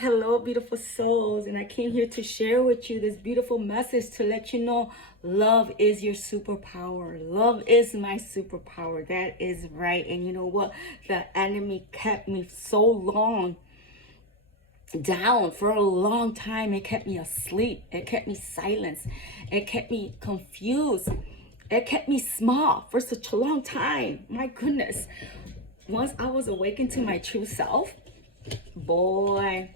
Hello, beautiful souls, and I came here to share with you this beautiful message to let you know love is your superpower. Love is my superpower. That is right. And you know what? The enemy kept me so long down for a long time. It kept me asleep. It kept me silenced. It kept me confused. It kept me small for such a long time. My goodness. Once I was awakened to my true self, boy,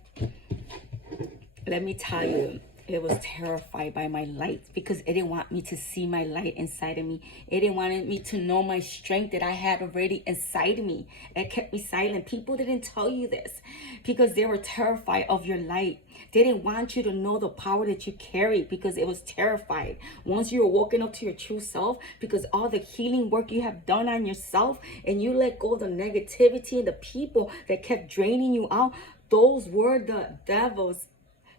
let me tell you, it was terrified by my light because it didn't want me to see my light inside of me. It didn't want me to know my strength that I had already inside of me. It kept me silent. People didn't tell you this because they were terrified of your light. They didn't want you to know the power that you carry because it was terrified. Once you were woken up to your true self, because all the healing work you have done on yourself and you let go of the negativity and the people that kept draining you out, those were the devil's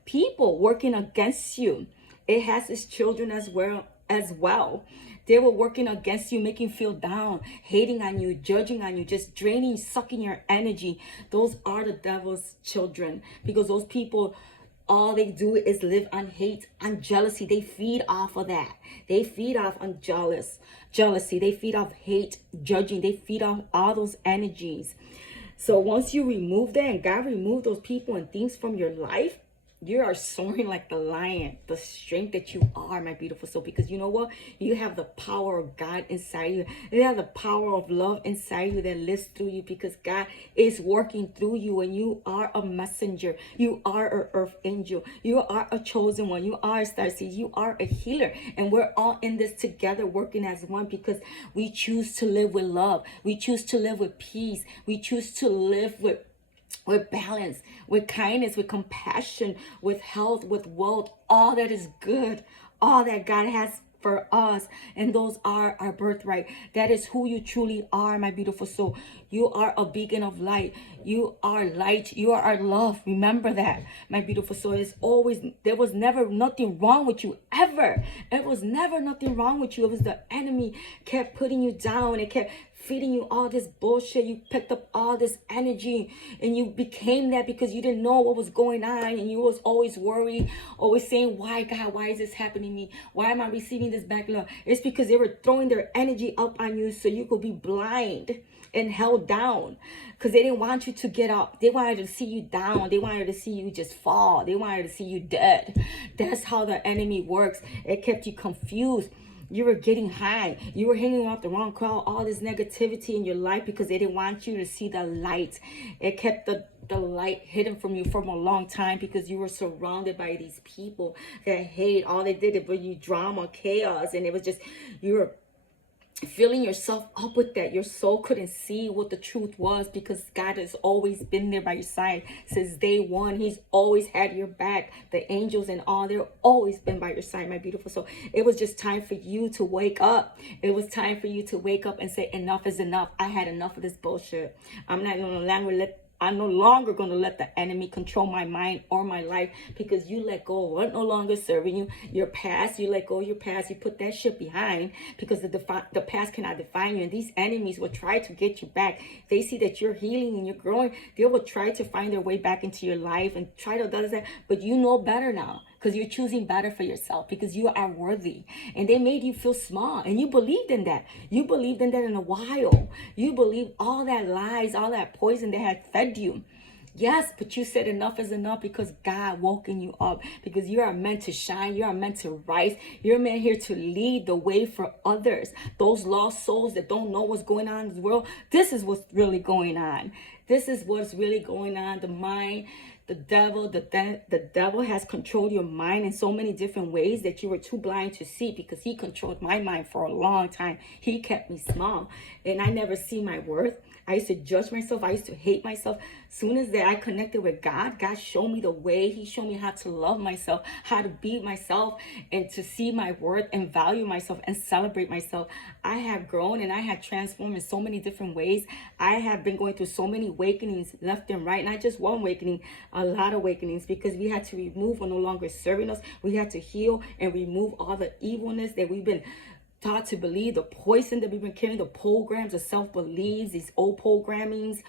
people working against you. It has its children as well. They were working against you, making you feel down, hating on you, judging on you, just draining, sucking your energy. Those are the devil's children, because those people, all they do is live on hate, on jealousy. They feed off of that. They feed off on jealousy. They feed off hate, judging. They feed off all those energies. So once you remove that and God remove those people and things from your life, you are soaring like the lion, the strength that you are, my beautiful soul. Because you know what? You have the power of God inside you. You have the power of love inside you that lives through you, because God is working through you, and you are a messenger. You are an earth angel. You are a chosen one. You are a starseed. You are a healer. And we're all in this together, working as one, because we choose to live with love. We choose to live with peace. We choose to live with balance, with kindness, with compassion, with health, with wealth, all that is good, all that God has for us. And those are our birthright. That is who you truly are, my beautiful soul. You are a beacon of light. You are light. You are our love. Remember that, my beautiful soul. There was never nothing wrong with you, ever. It was never nothing wrong with you. It was the enemy kept putting you down. It kept feeding you all this bullshit. You picked up all this energy and you became that because you didn't know what was going on, and you was always worried, always saying, why God, why is this happening to me? Why am I receiving this backlash? It's because they were throwing their energy up on you so you could be blind and held down, because they didn't want you to get up. They wanted to see you down. They wanted to see you just fall. They wanted to see you dead. That's how the enemy works. It kept you confused. You were getting high. You were hanging out the wrong crowd. All this negativity in your life because they didn't want you to see the light. It kept the light hidden from you for a long time because you were surrounded by these people that hate. All they did is bring you drama, chaos, and it was just, you were filling yourself up with that. Your soul couldn't see what the truth was, because God has always been there by your side since day one. He's always had your back. The angels and all, they've always been by your side, my beautiful soul. It was just time for you to wake up. It was time for you to wake up and say, enough is enough. I had enough of this bullshit. I'm no longer going to let the enemy control my mind or my life, because you let go of what no longer serving you. Your past, you let go of your past. You put that shit behind, because the past cannot define you. And these enemies will try to get you back. They see that you're healing and you're growing. They will try to find their way back into your life and try to do that. But you know better now, because you're choosing better for yourself, because you are worthy. And they made you feel small, and you believed in that. You believed in that in a while. You believed all that lies, all that poison that had fed you. Yes, but you said enough is enough, because God woken you up, because you are meant to shine. You are meant to rise. You're meant here to lead the way for others. Those lost souls that don't know what's going on in this world, this is what's really going on. This is what's really going on. The mind, the devil has controlled your mind in so many different ways that you were too blind to see, because he controlled my mind for a long time. He kept me small, and I never see my worth. I used to judge myself. I used to hate myself. Soon as that I connected with God, God showed me the way. He showed me how to love myself, how to be myself, and to see my worth and value myself and celebrate myself. I have grown and I have transformed in so many different ways. I have been going through so many awakenings left and right. Not just one awakening, a lot of awakenings, because we had to remove what no longer serving us. We had to heal and remove all the evilness that we've been taught to believe, the poison that we've been carrying, the programs, the self-beliefs, these old programmings,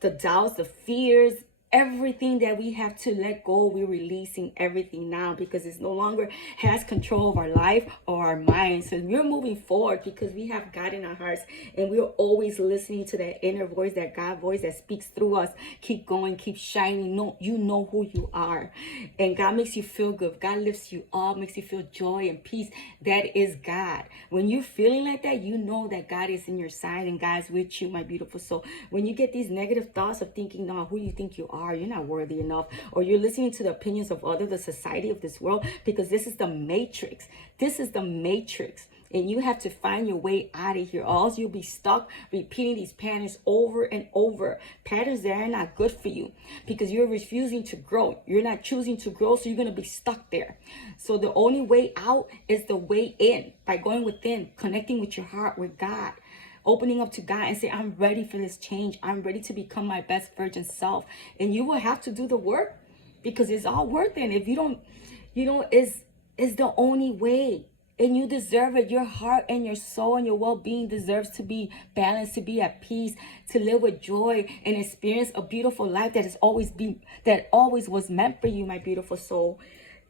the doubts, the fears, everything that we have to let go, we're releasing everything now, because it's no longer has control of our life or our mind. So we're moving forward because we have God in our hearts, and we're always listening to that inner voice, that God voice that speaks through us. Keep going, keep shining. No, you know who you are, and God makes you feel good. God lifts you up, makes you feel joy and peace. That is God. When you're feeling like that, you know that God is in your side and God's with you, my beautiful soul. When you get these negative thoughts of thinking, no, who do you think you are? You're not worthy enough. Or you're listening to the opinions of others, the society of this world, because this is the matrix. This is the matrix. And you have to find your way out of here. Or else you'll be stuck repeating these patterns over and over. Patterns that are not good for you, because you're refusing to grow. You're not choosing to grow, so you're going to be stuck there. So the only way out is the way in, by going within, connecting with your heart, with God, opening up to God and say, I'm ready for this change. I'm ready to become my best virgin self. And you will have to do the work, because it's all worth it. And if you don't, it's the only way. And you deserve it. Your heart and your soul and your well-being deserves to be balanced, to be at peace, to live with joy and experience a beautiful life that always was meant for you, my beautiful soul.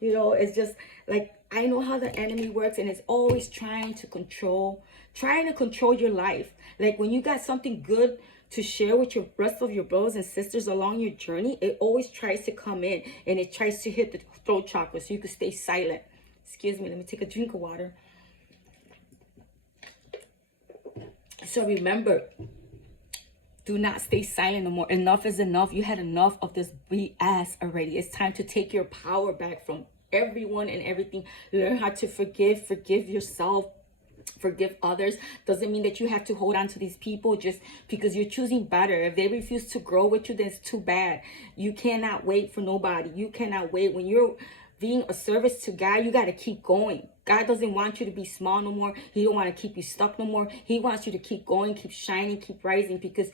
It's just like, I know how the enemy works, and it's always trying to control your life. Like when you got something good to share with your rest of your brothers and sisters along your journey, it always tries to come in, and it tries to hit the throat chakra so you can stay silent. Excuse me, let me take a drink of water. So remember, do not stay silent no more. Enough is enough. You had enough of this BS already. It's time to take your power back from everyone and everything. Learn how to forgive yourself, forgive others. Doesn't mean that you have to hold on to these people just because you're choosing better. If they refuse to grow with you, that's too bad. You cannot wait for nobody. You cannot wait. When you're being a service to God, you got to keep going. God doesn't want you to be small no more. He don't want to keep you stuck no more. He wants you to keep going, keep shining, keep rising, because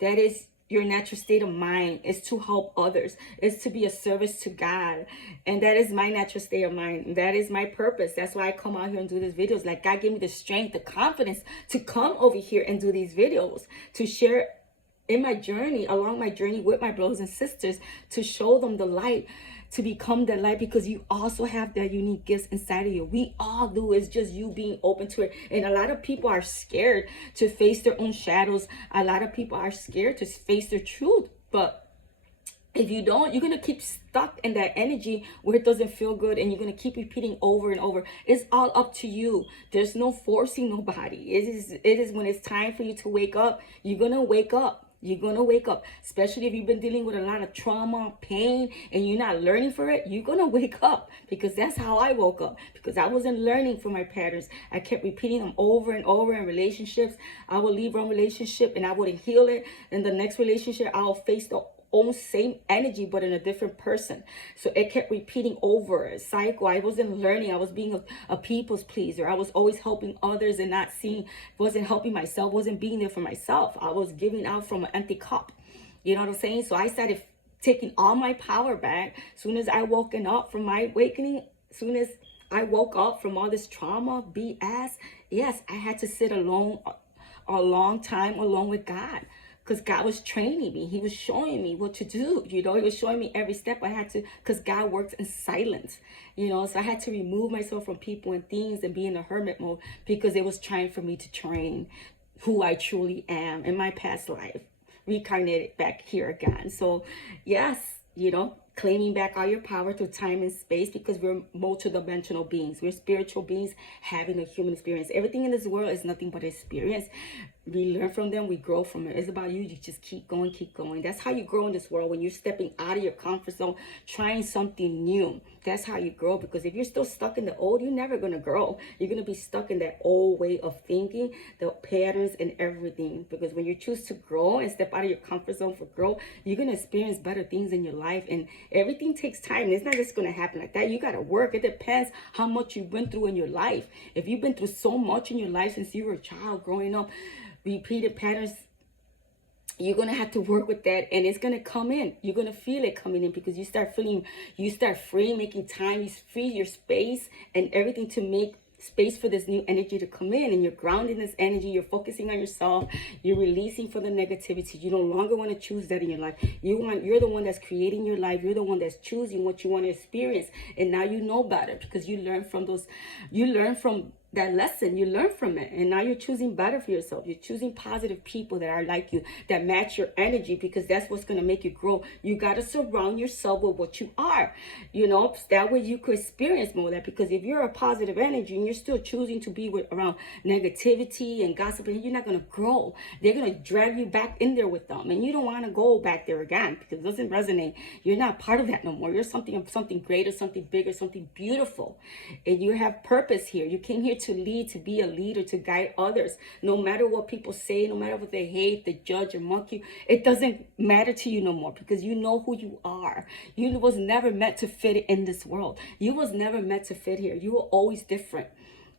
that is your natural state of mind, is to help others, is to be a service to God. And that is my natural state of mind. That is my purpose. That's why I come out here and do these videos. Like, God gave me the strength, the confidence to come over here and do these videos, to share in my journey, along my journey with my brothers and sisters, to show them the light, to become the light, because you also have that unique gifts inside of you. We all do. It's just you being open to it. And a lot of people are scared to face their own shadows. A lot of people are scared to face their truth. But if you don't, you're going to keep stuck in that energy where it doesn't feel good, and you're going to keep repeating over and over. It's all up to you. There's no forcing nobody. It is when it's time for you to wake up, you're going to wake up. You're going to wake up, especially if you've been dealing with a lot of trauma, pain, and you're not learning for it. You're going to wake up, because that's how I woke up, because I wasn't learning from my patterns. I kept repeating them over and over in relationships. I would leave one relationship and I wouldn't heal it. In the next relationship, I'll face the own same energy, but in a different person. So it kept repeating over a cycle. I wasn't learning. I was being a people's pleaser. I was always helping others and not seeing, wasn't helping myself, wasn't being there for myself. I was giving out from an empty cup. You know what I'm saying? So I started taking all my power back. Soon as I woken up from my awakening, soon as I woke up from all this trauma, BS, yes, I had to sit alone a long time alone with God. Because God was training me. He was showing me what to do. He was showing me every step I had to, because God works in silence. So I had to remove myself from people and things and be in a hermit mode, because it was trying for me to train who I truly am in my past life, reincarnated back here again. So yes, claiming back all your power through time and space, because we're multidimensional beings. We're spiritual beings having a human experience. Everything in this world is nothing but experience. We learn from them, we grow from it. It's about you just keep going, keep going. That's how you grow in this world, when you're stepping out of your comfort zone, trying something new. That's how you grow, because if you're still stuck in the old, you're never going to grow. You're going to be stuck in that old way of thinking, the patterns and everything. Because when you choose to grow and step out of your comfort zone for growth, you're going to experience better things in your life. And everything takes time. It's not just going to happen like that. You got to work. It depends how much you've been through in your life. If you've been through so much in your life since you were a child growing up, repeated patterns, you're going to have to work with that, and it's going to come in. You're going to feel it coming in, because you start free, making time, you free your space and everything to make space for this new energy to come in, and you're grounding this energy. You're focusing on yourself. You're releasing from the negativity. You no longer want to choose that in your life. You're the one that's creating your life. You're the one that's choosing what you want to experience. And now you know better because you learn from that lesson. You learn from it, and now you're choosing better for yourself. You're choosing positive people that are like you, that match your energy, because that's what's going to make you grow. You got to surround yourself with what you are, that way you could experience more of that. Because if you're a positive energy and you're still choosing to be around negativity and gossiping, you're not going to grow. They're going to drag you back in there with them, and you don't want to go back there again because it doesn't resonate. You're not part of that no more. You're something greater, something bigger, something beautiful, and you have purpose here. You came here to lead, to be a leader, to guide others. No matter what people say, no matter what they hate, they judge or mock you, it doesn't matter to you no more, because you know who you are. You was never meant to fit in this world. You was never meant to fit here. You were always different.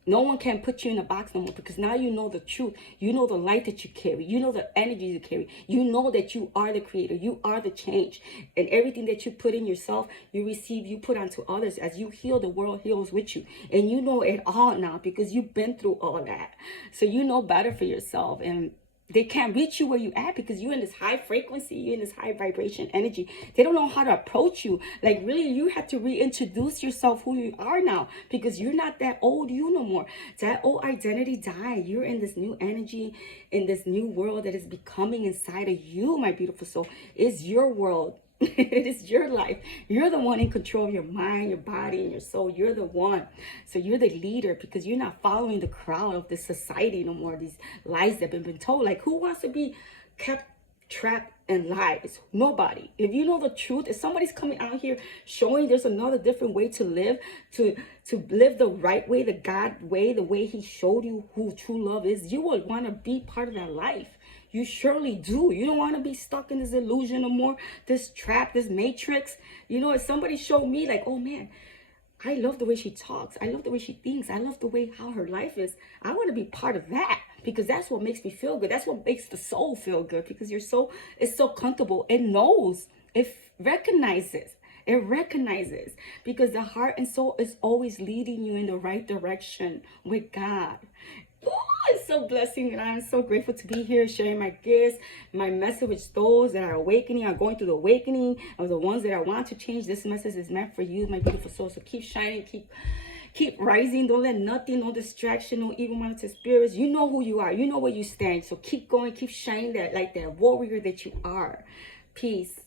No one can put you in a box no more, because now you know the truth. You know the light that you carry. You know the energy you carry. You know that you are the creator. You are the change. And everything that you put in yourself, you receive, you put onto others. As you heal, the world heals with you. And you know it all now because you've been through all that. So you know better for yourself. And they can't reach you where you at because you're in this high frequency, you're in this high vibration energy. They don't know how to approach you. Like, really, you have to reintroduce yourself, who you are now, because you're not that old you no more. That old identity died. You're in this new energy, in this new world that is becoming inside of you, my beautiful soul. It's your world. It is your life. You're the one in control of your mind, your body, and your soul. You're the one. So you're the leader, because you're not following the crowd of this society no more. These lies that have been told. Like, who wants to be kept trapped in lies? Nobody. If you know the truth, if somebody's coming out here showing there's another different way to live, to live the right way, the God way, the way he showed you who true love is, you would want to be part of that life. You surely do. You don't want to be stuck in this illusion no more, this trap, this matrix. If somebody showed me, like, oh man, I love the way she talks, I love the way she thinks, I love the way how her life is, I want to be part of that, because that's what makes me feel good. That's what makes the soul feel good, because your soul is so comfortable. It knows, it recognizes, because the heart and soul is always leading you in the right direction with God. Oh, it's so blessing, and I'm so grateful to be here sharing my gifts, my message with those that are awakening, are going through the awakening, of the ones that I want to change. This message is meant for you, my beautiful soul. So keep shining, keep rising. Don't let nothing, no distraction, no evil monitored spirits. You know who you are. You know where you stand. So keep going, keep shining that like that warrior that you are. Peace.